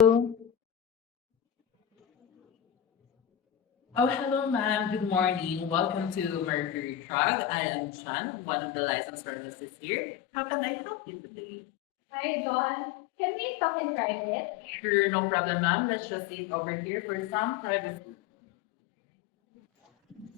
Oh, hello, ma'am. Good morning. Welcome to Mercury Drug. I am Chan, one of the licensed pharmacists here. How can I help you today? Hi, Dawn. Can we talk in private? Sure, no problem, ma'am. Let's just sit over here for some privacy.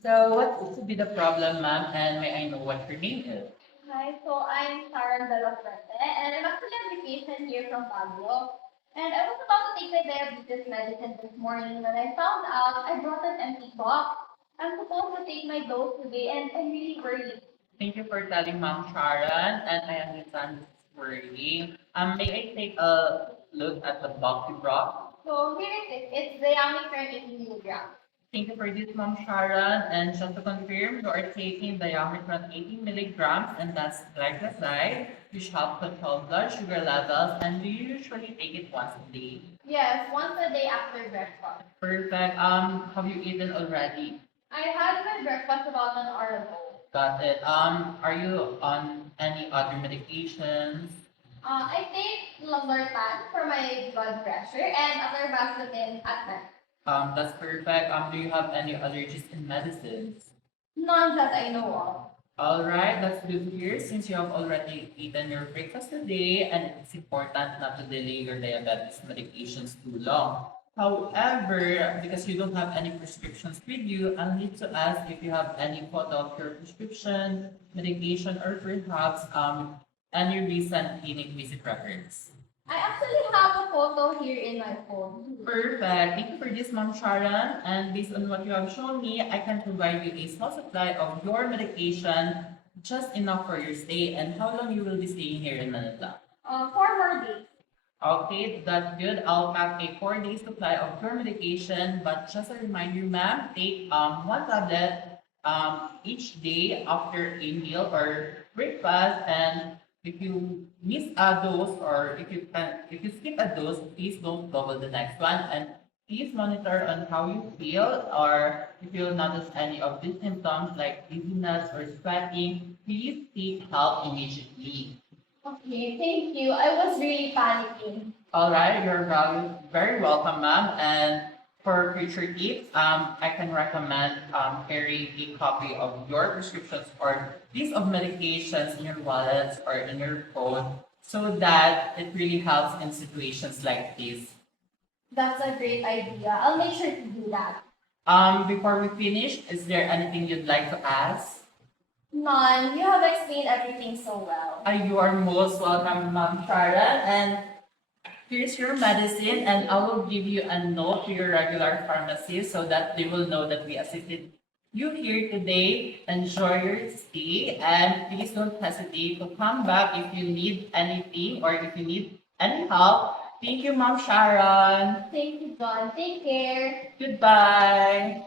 So, what could be the problem, ma'am? And may I know what your name is? Hi, so I'm Sarah de la Fuente, and I'm actually on vacation here from Baguio. And I was about to take my diabetes medicine this morning when I found out I brought an empty box. I'm supposed to take my dose today, and I'm really worried. Thank you for telling Ma'am Sharon, and I understand this is worrying. May I take a look at the box you brought? So here it is. It's the Yamifren 80 milligrams. Thank you for this, Ma'am Sharon. And just to confirm, you are taking Diamicron 80 milligrams, and that's glycoside, which help control blood sugar levels. And do you usually take it once a day? Yes, once a day after breakfast. Perfect. Have you eaten already? I had my breakfast about an hour ago. Got it. Are you on any other medications? I take Losartan for my blood pressure and other Vaseline at night. That's perfect. Do you have any allergies in medicines? None that I know of. All right, that's good to hear since you have already eaten your breakfast today, and it's important not to delay your diabetes medications too long. However, because you don't have any prescriptions with you, I'll need to ask if you have any photo of your prescription, medication, or perhaps any recent clinic visit records. I actually have a photo here in my phone. Perfect. Thank you for this, Ma'am Sharon. And based on what you have shown me, I can provide you a small supply of your medication, just enough for your stay, and how long you will be staying here in Manila. 4 more days. Okay, that's good. I'll pack a 4 day supply of your medication, but just a reminder, ma'am, take one tablet each day after a meal or breakfast, and if you miss a dose or if you skip a dose, please don't double the next one, and please monitor on how you feel, or if you notice any of these symptoms like dizziness or sweating, please seek help immediately. Okay, thank you. I was really panicking. All right, you're very welcome, ma'am. And for future tips, I can recommend carrying a copy of your prescriptions or list of medications in your wallets or in your phone so that it really helps in situations like this. That's a great idea. I'll make sure to do that. Before we finish, is there anything you'd like to ask? None. You have explained everything so well. You are most welcome, Ma'am Sharon. And here's your medicine, and I will give you a note to your regular pharmacy so that they will know that we assisted you here today. Enjoy your stay, and please don't hesitate to come back if you need anything or if you need any help. Thank you, Ma'am Sharon. Thank you, John. Take care. Goodbye.